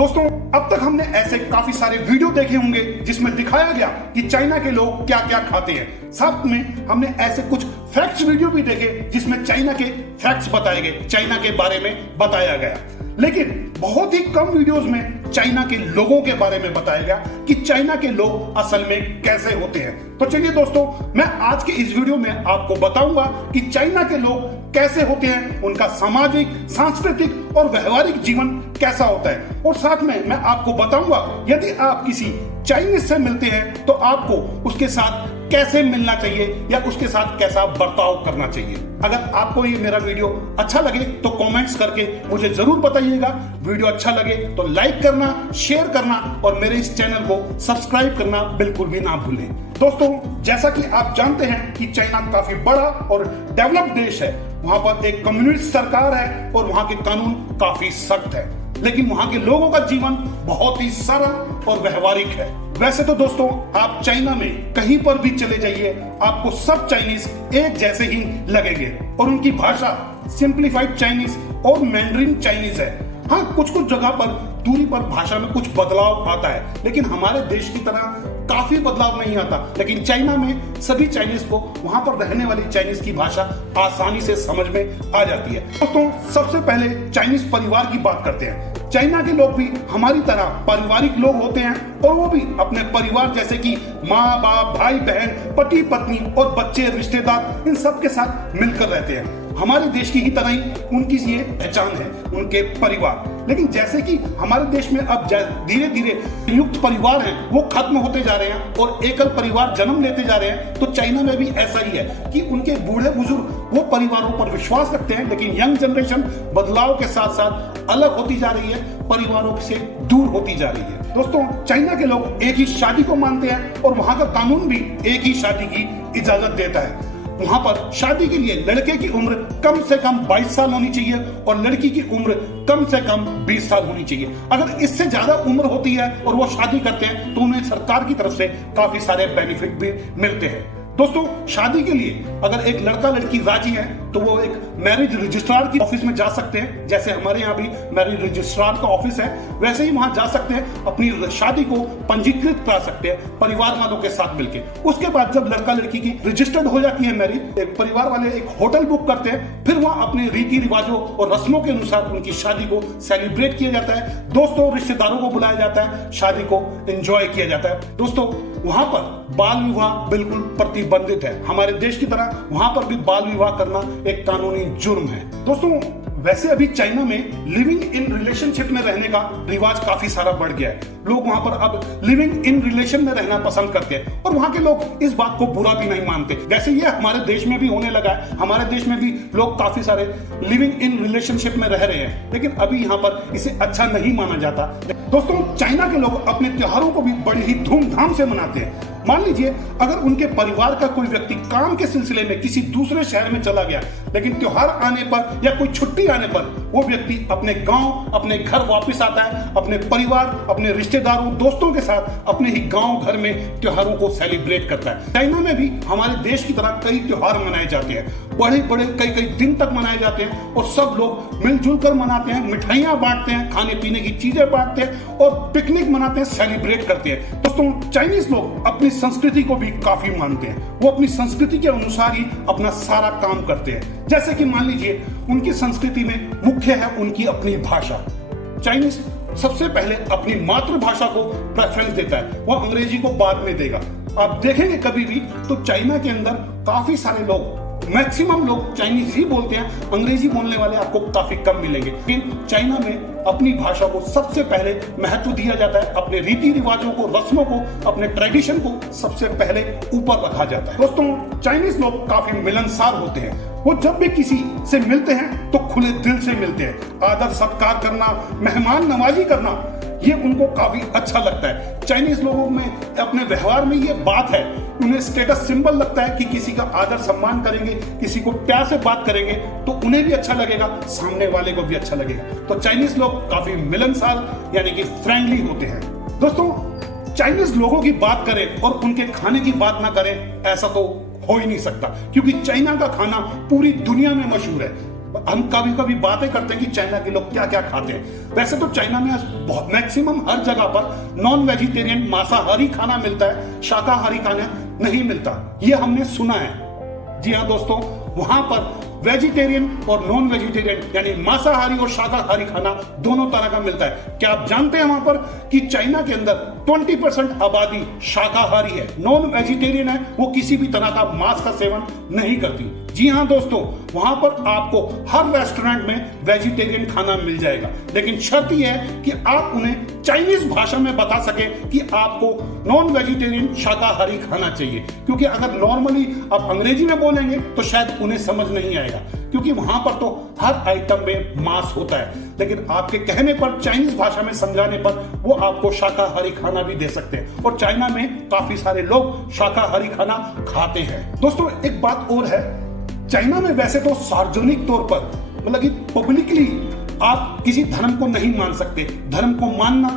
दोस्तों, अब तक हमने ऐसे काफी सारे वीडियो देखे होंगे जिसमें दिखाया गया कि चाइना के लोग क्या क्या खाते हैं। साथ में हमने ऐसे कुछ फैक्ट्स वीडियो भी देखे जिसमें चाइना के फैक्ट्स बताए गए, चाइना के बारे में बताया गया। लेकिन बहुत ही कम वीडियोस में चाइना के लोगों के बारे में बताया गया कि चाइना के लोग असल में कैसे होते हैं। तो चलिए दोस्तों, मैं आज के इस वीडियो में आपको बताऊंगा कि चाइना के लोग कैसे होते हैं, उनका सामाजिक, सांस्कृतिक और व्यवहारिक जीवन कैसा होता है। और साथ में मैं आपको बताऊंगा यदि आप किसी चाइनीज से मिलते हैं तो आपको उसके साथ कैसे मिलना चाहिए या उसके साथ कैसा बर्ताव करना चाहिए। अगर आपको ये मेरा वीडियो अच्छा लगे तो कमेंट्स करके मुझे जरूर बताइएगा। वीडियो अच्छा लगे तो लाइक करना, शेयर करना और मेरे इस चैनल को सब्सक्राइब करना बिल्कुल भी ना भूलें। दोस्तों, जैसा कि आप जानते हैं कि चाइना काफी बड़ा और डेवलप्ड देश है। वहां पर एक कम्युनिस्ट सरकार है और वहां के कानून काफी सख्त है, लेकिन वहां के लोगों का जीवन बहुत ही सरल और व्यवहारिक है। वैसे तो दोस्तों, आप चाइना में कहीं पर भी चले जाइए, आपको सब चाइनीज एक जैसे ही लगेंगे और उनकी भाषा सिंप्लीफाइड चाइनीज और मैंड्रिन चाइनीज है। हाँ, कुछ कुछ जगह पर दूरी पर भाषा में कुछ बदलाव आता है, लेकिन हमारे देश की तरह काफी बदलाव नहीं आता। लेकिन चाइना में सभी चाइनीज को वहां पर रहने वाली चाइनीज की भाषा आसानी से समझ में आ जाती है। दोस्तों, सबसे पहले चाइनीज परिवार की बात करते हैं। चाइना के लोग भी हमारी तरह पारिवारिक लोग होते हैं और वो भी अपने परिवार जैसे कि माँ बाप, भाई बहन, पति पत्नी और बच्चे, रिश्तेदार, इन सब के साथ मिलकर रहते हैं। हमारे देश की ही तरह ही उनकी ये पहचान है, उनके परिवार। लेकिन जैसे कि हमारे देश में अब धीरे धीरे संयुक्त परिवार हैं वो खत्म होते जा रहे हैं और एकल परिवार जन्म लेते जा रहे हैं, तो चाइना में भी ऐसा ही है कि उनके बूढ़े बुजुर्ग वो परिवारों पर विश्वास रखते हैं, लेकिन यंग जनरेशन बदलाव के साथ साथ अलग होती जा रही है, परिवारों से दूर होती जा रही है। दोस्तों, चाइना के लोग एक ही शादी को मानते हैं और वहां का कानून भी एक ही शादी की इजाजत देता है। वहां पर शादी के लिए लड़के की उम्र कम से कम 22 साल होनी चाहिए और लड़की की उम्र कम से कम 20 साल होनी चाहिए। अगर इससे ज्यादा उम्र होती है और वो शादी करते हैं तो उन्हें सरकार की तरफ से काफी सारे बेनिफिट भी मिलते हैं। दोस्तों, शादी के लिए अगर एक लड़का लड़की राजी है तो वो एक मैरिज रजिस्ट्रार की ऑफिस में जा सकते हैं। जैसे हमारे यहाँ भी मैरिज रजिस्ट्रार का ऑफिस है, वैसे ही वहां जा सकते हैं, अपनी शादी को पंजीकृत करा सकते हैं परिवार वालों के साथ मिलकर। उसके बाद जब लड़का लड़की की रजिस्टर्ड हो जाती है मैरिज, एक परिवार वाले एक होटल बुक करते हैं, फिर वहां अपने रीति रिवाजों और रस्मों के अनुसार उनकी शादी को सेलिब्रेट किया जाता है। दोस्तों, रिश्तेदारों को बुलाया जाता है, शादी को एंजॉय किया जाता है। दोस्तों, वहां पर बाल विवाह बिल्कुल प्रतिबंधित है। हमारे देश की तरह वहां पर भी बाल विवाह करना एक कानूनी जुर्म है। दोस्तों, वैसे अभी चाइना में लिविंग इन रिलेशनशिप में रहने का रिवाज काफी सारा बढ़ गया है। लोग वहां पर अब लिविंग इन रिलेशन में रहना पसंद करते हैं और वहां के लोग इस बात को बुरा भी नहीं मानते। वैसे ये हमारे देश में भी होने लगा है, हमारे देश में भी लोग काफी सारे लिविंग इन रिलेशनशिप में रह रहे हैं, लेकिन अभी यहाँ पर इसे अच्छा नहीं माना जाता। दोस्तों, चाइना के लोग अपने त्योहारों को भी बड़ी ही धूमधाम से मनाते हैं। मान लीजिए अगर उनके परिवार का कोई व्यक्ति काम के सिलसिले में किसी दूसरे शहर में चला गया, लेकिन त्योहार आने पर या कोई छुट्टी आने पर वो व्यक्ति अपने गांव, अपने घर वापस आता है, अपने परिवार, अपने रिश्तेदारों, दोस्तों के साथ अपने ही गांव घर में त्योहारों को सेलिब्रेट करता है। चाइना में भी हमारे देश की तरह कई त्योहार मनाए जाते हैं, बड़े बड़े कई दिन तक मनाए जाते हैं और सब लोग मिलजुल कर मनाते हैं, मिठाइयां बांटते हैं, खाने पीने की चीजें बांटते हैं और पिकनिक मनाते हैं, सेलिब्रेट करते हैं। दोस्तों, चाइनीज लोग अपनी संस्कृति को भी काफी मानते हैं। वो अपनी संस्कृति के अनुसार ही अपना सारा काम करते हैं। जैसे कि मान लीजिए उनकी संस्कृति में मुख्य है उनकी अपनी भाषा। चाइनीज सबसे पहले अपनी मातृभाषा को प्रेफरेंस देता है, वो अंग्रेजी को बाद में देगा। आप देखेंगे कभी भी तो चाइना के अंदर काफी सारे लोग, मैक्सिमम लोग चाइनीज ही बोलते हैं, अंग्रेजी बोलने वाले आपको काफी कम मिलेंगे। लेकिन चाइना में अपनी भाषा को सबसे पहले महत्व दिया जाता है, अपने रीति रिवाजों को, रस्मों को, अपने ट्रेडिशन को सबसे पहले ऊपर रखा जाता है। दोस्तों, चाइनीज लोग काफी मिलनसार होते हैं। वो जब भी किसी से मिलते हैं तो खुले दिल से मिलते हैं। आदर सत्कार करना, मेहमान नवाजी करना, ये उनको काफी अच्छा लगता है। चाइनीज लोगों में अपने व्यवहार में ये बात है, उन्हें स्टेटस सिंबल लगता है कि किसी का आदर सम्मान करेंगे, किसी को प्यार से बात करेंगे तो उन्हें भी अच्छा लगेगा, सामने वाले को भी अच्छा लगेगा। तो चाइनीज लोग काफी मिलनसार यानी कि फ्रेंडली होते हैं। दोस्तों, चाइनीज लोगों की बात करें और उनके खाने की बात ना करें, ऐसा तो हो ही नहीं सकता, क्योंकि चाइना का खाना पूरी दुनिया में मशहूर है। हम कभी कभी बातें करते हैं कि चाइना के लोग क्या क्या खाते हैं। वैसे तो चाइना में बहुत मैक्सिमम हर जगह पर नॉन वेजिटेरियन मांसाहारी खाना मिलता है, शाकाहारी खाना नहीं मिलता, ये हमने सुना है। जी हाँ दोस्तों, वहां पर वेजिटेरियन और नॉन वेजिटेरियन यानी मांसाहारी और शाकाहारी खाना दोनों तरह का मिलता है। क्या आप जानते हैं वहां पर कि चाइना के अंदर 20% आबादी शाकाहारी है, नॉन वेजिटेरियन है, वो किसी भी तरह का मांस का सेवन नहीं करती। जी हाँ दोस्तों, वहां पर आपको हर रेस्टोरेंट में वेजिटेरियन खाना मिल जाएगा, लेकिन शर्त यह है कि आप उन्हें चाइनीज भाषा में बता सके कि आपको नॉन वेजिटेरियन शाकाहारी खाना चाहिए, क्योंकि अगर नॉर्मली आप अंग्रेजी में बोलेंगे तो शायद उन्हें समझ नहीं आएगा, क्योंकि वहां पर तो हर आइटम में मांस होता है। लेकिन आपके कहने पर, चाइनीज भाषा में समझाने पर वो आपको शाकाहारी खाना भी दे सकते हैं, और चाइना में काफी सारे लोग शाकाहारी खाना खाते हैं। दोस्तों एक बात और है, चाइना में वैसे तो सार्वजनिक तौर पर मतलब कि पब्लिकली आप किसी धर्म को नहीं मान सकते, धर्म को मानना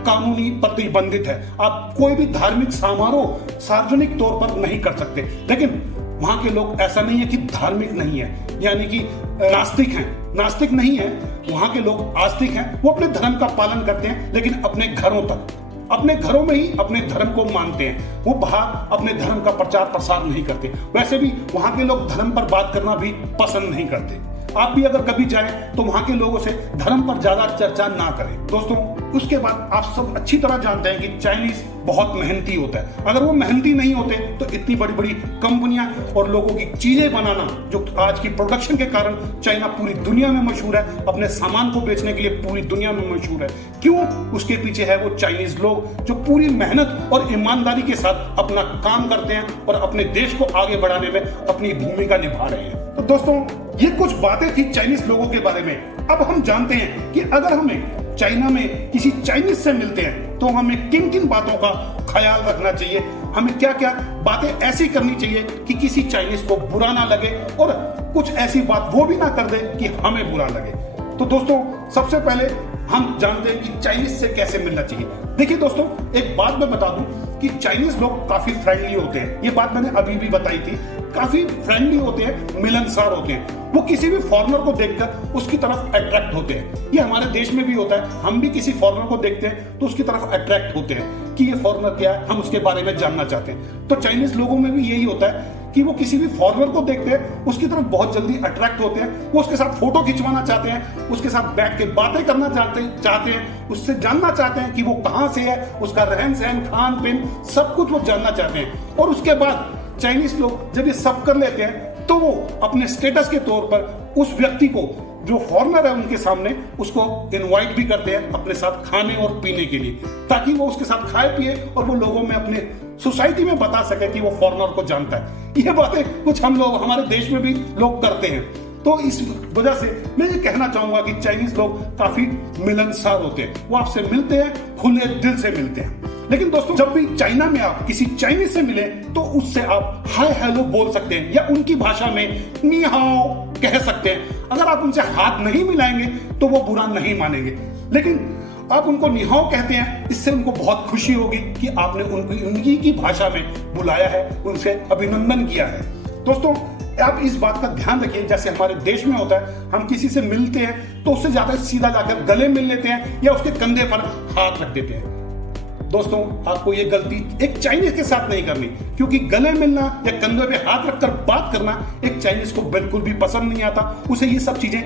कानूनी प्रतिबंधित है। आप कोई भी धार्मिक समारोह सार्वजनिक तौर पर नहीं कर सकते। लेकिन वहां के लोग ऐसा नहीं है कि धार्मिक नहीं है, यानी कि नास्तिक हैं, नास्तिक नहीं है, वहां के लोग आस्तिक हैं। वो अपने धर्म का पालन करते हैं, लेकिन अपने घरों तक, अपने घरों में ही अपने धर्म को मानते हैं। वो बाहर अपने धर्म का प्रचार प्रसार नहीं करते। वैसे भी वहां के लोग धर्म पर बात करना भी पसंद नहीं करते। आप भी अगर कभी जाएं तो वहां के लोगों से धर्म पर ज्यादा चर्चा ना करें। दोस्तों उसके बाद आप सब अच्छी तरह जानते हैं कि चाइनीज बहुत मेहनती होता है। अगर वो मेहनती नहीं होते तो इतनी बड़ी बड़ी कंपनियां और लोगों की चीजें बनाना, जो आज की प्रोडक्शन के कारण चाइना पूरी दुनिया में मशहूर है, अपने सामान को बेचने के लिए पूरी दुनिया में मशहूर है। क्यों? उसके पीछे है वो चाइनीज लोग जो पूरी मेहनत और ईमानदारी के साथ अपना काम करते हैं और अपने देश को आगे बढ़ाने में अपनी भूमिका निभा रहे हैं। तो दोस्तों ये कुछ बातें थी चाइनीज लोगों के बारे में। अब हम जानते हैं कि अगर हमें चाइना में किसी चाइनीज से मिलते हैं तो हमें किन किन बातों का ख्याल रखना चाहिए, हमें क्या क्या बातें ऐसी करनी चाहिए कि किसी चाइनीज को बुरा ना लगे और कुछ ऐसी बात वो भी ना कर दे कि हमें बुरा लगे। तो दोस्तों सबसे पहले हम जानते हैं कि चाइनीज से कैसे मिलना चाहिए। देखिए दोस्तों एक बात मैं बता दूं कि चाइनीज लोग काफी फ्रेंडली होते हैं। ये बात मैंने अभी भी बताई थी, काफी फ्रेंडली होते हैं, मिलनसार होते हैं। वो किसी भी फॉरेनर को देखकर उसकी तरफ अट्रैक्ट होते हैं। ये हमारे देश में भी होता है, हम भी किसी फॉरेनर को देखते हैं तो उसकी तरफ अट्रैक्ट होते हैं कि ये फॉरेनर क्या है, हम उसके बारे में जानना चाहते हैं। तो चाइनीज लोगों में भी यही होता है कि वो किसी भी फॉरेनर को देखते हैं, उसकी तरफ बहुत जल्दी अट्रैक्ट होते हैं, वो उसके साथ फोटो खिंचवाना चाहते हैं, उसके साथ बैठ के बातें करना चाहते हैं, उससे जानना चाहते हैं कि वो कहाँ से है, उसका रहन सहन, खान पीन, सब कुछ वो जानना चाहते हैं। और उसके बाद चाइनीज लोग जब ये सब कर लेते हैं तो वो अपने स्टेटस के तौर पर उस व्यक्ति को जो फॉरेनर है उनके सामने उसको इनवाइट भी करते हैं अपने साथ खाने और पीने के लिए, ताकि वो उसके साथ खाए पिए और वो लोगों में अपने सोसाइटी में बता सके कि वो फॉरेनर को जानता है। ये बातें कुछ हम लोग हमारे देश में भी लोग करते हैं। तो इस वजह से मैं ये कहना चाहूंगा कि चाइनीज लोग काफी मिलनसार होते हैं, वो आपसे मिलते हैं, खुले दिल से मिलते हैं। लेकिन दोस्तों जब भी चाइना में आप किसी चाइनीज से मिले तो उससे आप हाय हेलो बोल सकते हैं या उनकी भाषा में नी हाओ कह सकते हैं। अगर आप उनसे हाथ नहीं मिलाएंगे तो वो बुरा नहीं मानेंगे, लेकिन आप उनको निहाओ कहते हैं, इससे उनको बहुत खुशी होगी कि आपने उनकी की भाषा में बुलाया है, उनसे अभिनंदन किया है। दोस्तों आप इस बात का ध्यान रखिए, जैसे हमारे देश में होता है हम किसी से मिलते हैं तो उससे ज्यादा सीधा जाकर गले मिल लेते हैं या उसके कंधे पर हाथ रख देते हैं। दोस्तों आपको ये गलती एक चाइनीज के साथ नहीं करनी, क्योंकि गले मिलना या कंधे पे हाथ रखकर बात करना एक चाइनीज को बिल्कुल भी पसंद नहीं आता। उसे ये सब चीजें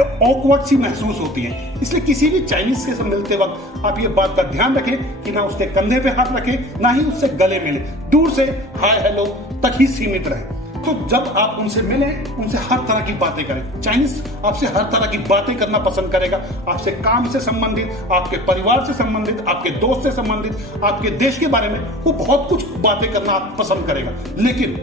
ऑकवर्ड सी महसूस होती हैं। इसलिए किसी भी चाइनीज के साथ मिलते वक्त आप ये बात का ध्यान रखें कि ना उसके कंधे पे हाथ रखें, ना ही उससे गले मिले, दूर से हाय हेलो तक ही सीमित रहे। तो जब आप उनसे मिलें, उनसे हर तरह की बातें करें। चाइनीज आपसे हर तरह की बातें करना पसंद करेगा, आपसे काम से संबंधित, आपके परिवार से संबंधित, आपके दोस्त से संबंधित, आपके देश के बारे में वो बहुत कुछ बातें करना आप पसंद करेगा। लेकिन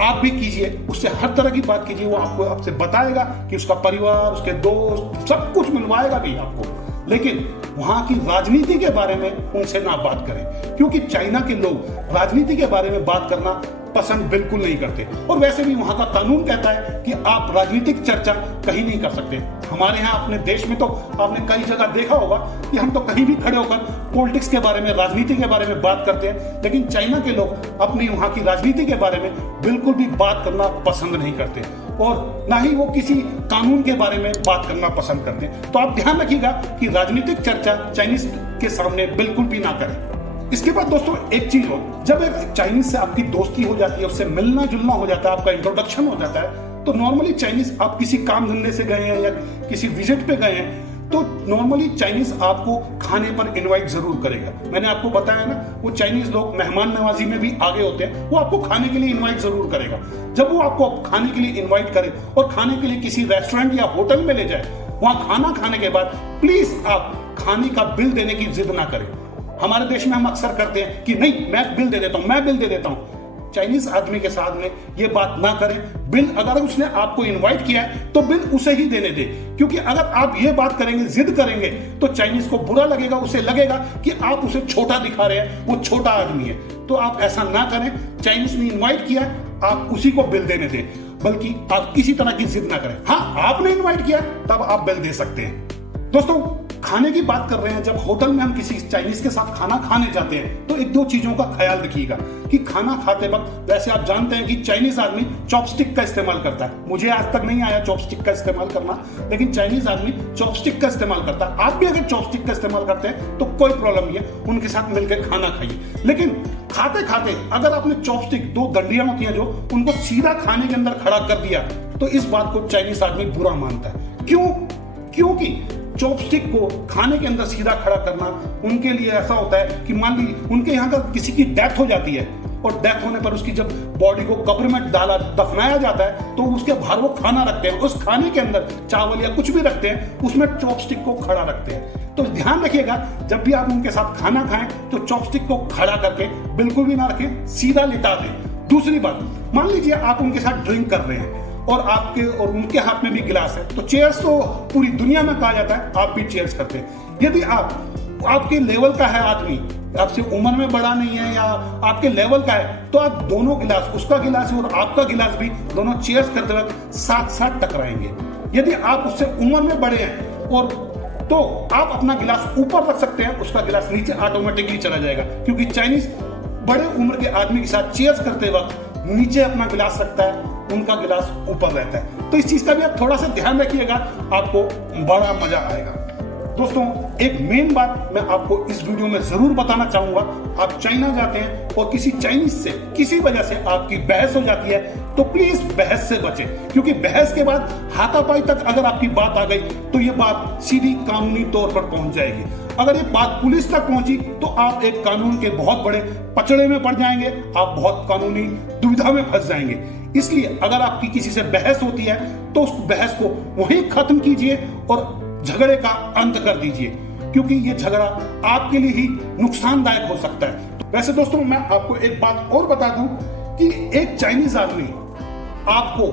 आप भी कीजिए, उससे हर तरह की बात कीजिए, वो आपको आपसे बताएगा कि उसका परिवार, उसके दोस्त, सब कुछ मिलवाएगा भी आपको। लेकिन वहां की राजनीति के बारे में उनसे ना बात करें, क्योंकि चाइना के लोग राजनीति के बारे में बात करना पसंद बिल्कुल नहीं करते। और वैसे भी वहां का कानून कहता है कि आप राजनीतिक चर्चा कहीं नहीं कर सकते। हमारे यहाँ अपने देश में तो आपने कई जगह देखा होगा कि हम तो कहीं भी खड़े होकर पॉलिटिक्स के बारे में, राजनीति के बारे में बात करते हैं, लेकिन चाइना के लोग अपनी वहां की राजनीति के बारे में बिल्कुल भी बात करना पसंद नहीं करते और ना ही वो किसी कानून के बारे में बात करना पसंद करते हैं। तो आप ध्यान रखिएगा कि राजनीतिक चर्चा चाइनीज के सामने बिल्कुल भी ना करें। इसके बाद दोस्तों एक चीज हो, जब एक चाइनीज से आपकी दोस्ती हो जाती है, उससे मिलना जुलना हो जाता है, आपका इंट्रोडक्शन हो जाता है, तो नॉर्मली चाइनीज आप किसी काम धंधे से गए हैं या किसी विजिट पे गए हैं तो नॉर्मली चाइनीज आपको खाने पर इनवाइट जरूर करेगा। मैंने आपको बताया ना, वो चाइनीज लोग मेहमान नवाजी में भी आगे होते हैं, वो आपको खाने के लिए इनवाइट जरूर करेगा। जब वो आपको खाने के लिए इनवाइट करे और खाने के लिए किसी रेस्टोरेंट या होटल में ले जाए, वहां खाना खाने के बाद प्लीज आप खाने का बिल देने की जिद ना करें। हमारे देश में हम अक्सर करते हैं कि नहीं मैं बिल दे देता हूं, मैं बिल दे देता हूं। चाइनीज आदमी के साथ में ये बात ना करें। बिल अगर उसने आपको इनवाइट किया है तो बिल उसे ही देने दे, क्योंकि अगर आप ये बात करेंगे, जिद करेंगे, तो चाइनीज को बुरा लगेगा, उसे लगेगा कि आप उसे छोटा दिखा रहे हैं, वो छोटा आदमी है। तो आप ऐसा ना करें। चाइनीज ने इनवाइट किया, आप उसी को बिल देने दें, बल्कि आप किसी तरह की जिद ना करें। हाँ, आपने इनवाइट किया तब आप बिल दे सकते हैं। दोस्तों खाने की बात कर रहे हैं, जब होटल में हम किसी चाइनीज के साथ खाना खाने जाते हैं तो एक दो चीजों का ख्याल रखिएगा कि खाना खाते वक्त, वैसे आप जानते हैं कि चाइनीज आदमी चॉपस्टिक का इस्तेमाल करता है। मुझे आज तक नहीं आया चॉपस्टिक का इस्तेमाल करना, लेकिन चाइनीज आदमी चॉपस्टिक का इस्तेमाल करता है। आप भी अगर चॉपस्टिक का इस्तेमाल करते हैं तो कोई प्रॉब्लम नहीं है, उनके साथ मिलकर खाना खाइए। लेकिन खाते खाते अगर आपने चॉपस्टिक, दो डंडियां होती हैं जो, उनको सीधा खाने के अंदर खड़ा कर दिया तो इस बात को चाइनीज आदमी बुरा मानता है। क्यों? क्योंकि चॉपस्टिक को खाने के अंदर सीधा खड़ा करना उनके लिए ऐसा होता है कि मान ली उनके यहाँ का किसी की डेथ हो जाती है और डेथ होने पर उसकी जब बॉडी को कब्र में दफनाया जाता है तो उसके बाहर वो खाना रखते हैं, उस खाने के अंदर चावल या कुछ भी रखते हैं, उसमें चॉपस्टिक को खड़ा रखते हैं। तो ध्यान रखिएगा, जब भी आप उनके साथ खाना खाएं तो चॉपस्टिक को खड़ा करके बिल्कुल भी ना रखें, सीधा लिटा दें। दूसरी बात, मान लीजिए आप उनके साथ ड्रिंक कर रहे हैं और आपके और उनके हाथ में भी गिलास है, तो चेयर्स तो पूरी दुनिया में कहा जाता है, आप भी चेयर्स करते हैं। यदि आपके लेवल का है आदमी, आपसे उम्र में बड़ा नहीं है या आपके लेवल का है, तो आप दोनों गिलास, उसका गिलास और आपका गिलास भी, दोनों चेयर्स करते वक्त साथ साथ टकराएंगे। यदि आप उससे उम्र में बड़े हैं और तो आप अपना गिलास ऊपर रख सकते हैं, उसका गिलास नीचे ऑटोमेटिकली चला जाएगा, क्योंकि चाइनीज बड़े उम्र के आदमी के साथ चेयर्स करते वक्त नीचे अपना गिलास रखता है, उनका गिलास ऊपर रहता है। तो इस चीज का भी आप थोड़ा सा ध्यान रखिएगा, आपको बड़ा मजा आएगा। दोस्तों एक मेन बात मैं आपको इस वीडियो में जरूर बताना चाहूंगा, आप चाइना जाते हैं और किसी चाइनीज से किसी वजह से आपकी बहस हो जाती है तो प्लीज बहस से बचें, क्योंकि बहस के बाद हाथापाई तक अगर आपकी बात आ गई तो ये बात सीधी कानूनी तौर पर पहुंच जाएगी। अगर ये बात पुलिस तक पहुंची तो आप एक कानून के बहुत बड़े पचड़े में पड़ जाएंगे, आप बहुत कानूनी दुविधा में फंस जाएंगे। इसलिए अगर आपकी किसी से बहस होती है तो उस बहस को वहीं खत्म कीजिए और झगड़े का अंत कर दीजिए, क्योंकि ये झगड़ा आपके लिए ही नुकसानदायक हो सकता है। वैसे दोस्तों मैं आपको एक बात और बता दूं कि एक चाइनीज आदमी आपको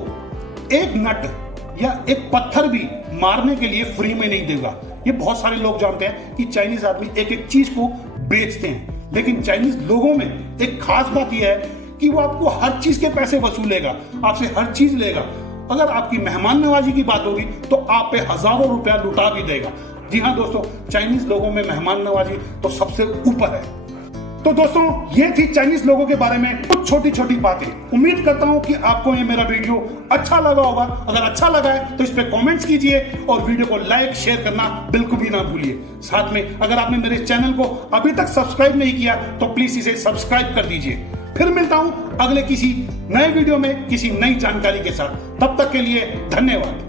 एक नट या एक पत्थर भी मारने के लिए फ्री में नहीं देगा। ये बहुत सारे लोग जानते हैं कि चाइनीज आदमी एक एक चीज को बेचते हैं, लेकिन चाइनीज लोगों में एक खास बात यह है कि वो आपको हर चीज के पैसे वसूलेगा, आपसे हर चीज लेगा। अगर आपकी मेहमान नवाजी की बात होगी तो आप पे हजारों रुपया लुटा भी देगा। जी हाँ दोस्तों, चाइनीज लोगों में मेहमान नवाजी तो सबसे ऊपर है। तो दोस्तों ये थी चाइनीज लोगों के बारे में कुछ छोटी छोटी बातें। उम्मीद करता हूं कि आपको ये मेरा वीडियो अच्छा लगा होगा। अगर अच्छा लगा है तो इस पे कमेंट्स कीजिए और वीडियो को लाइक शेयर करना बिल्कुल भी ना भूलिए। साथ में अगर आपने मेरे चैनल को अभी तक सब्सक्राइब नहीं किया तो प्लीज इसे सब्सक्राइब कर दीजिए। फिर मिलता हूं अगले किसी नए वीडियो में किसी नई जानकारी के साथ। तब तक के लिए धन्यवाद।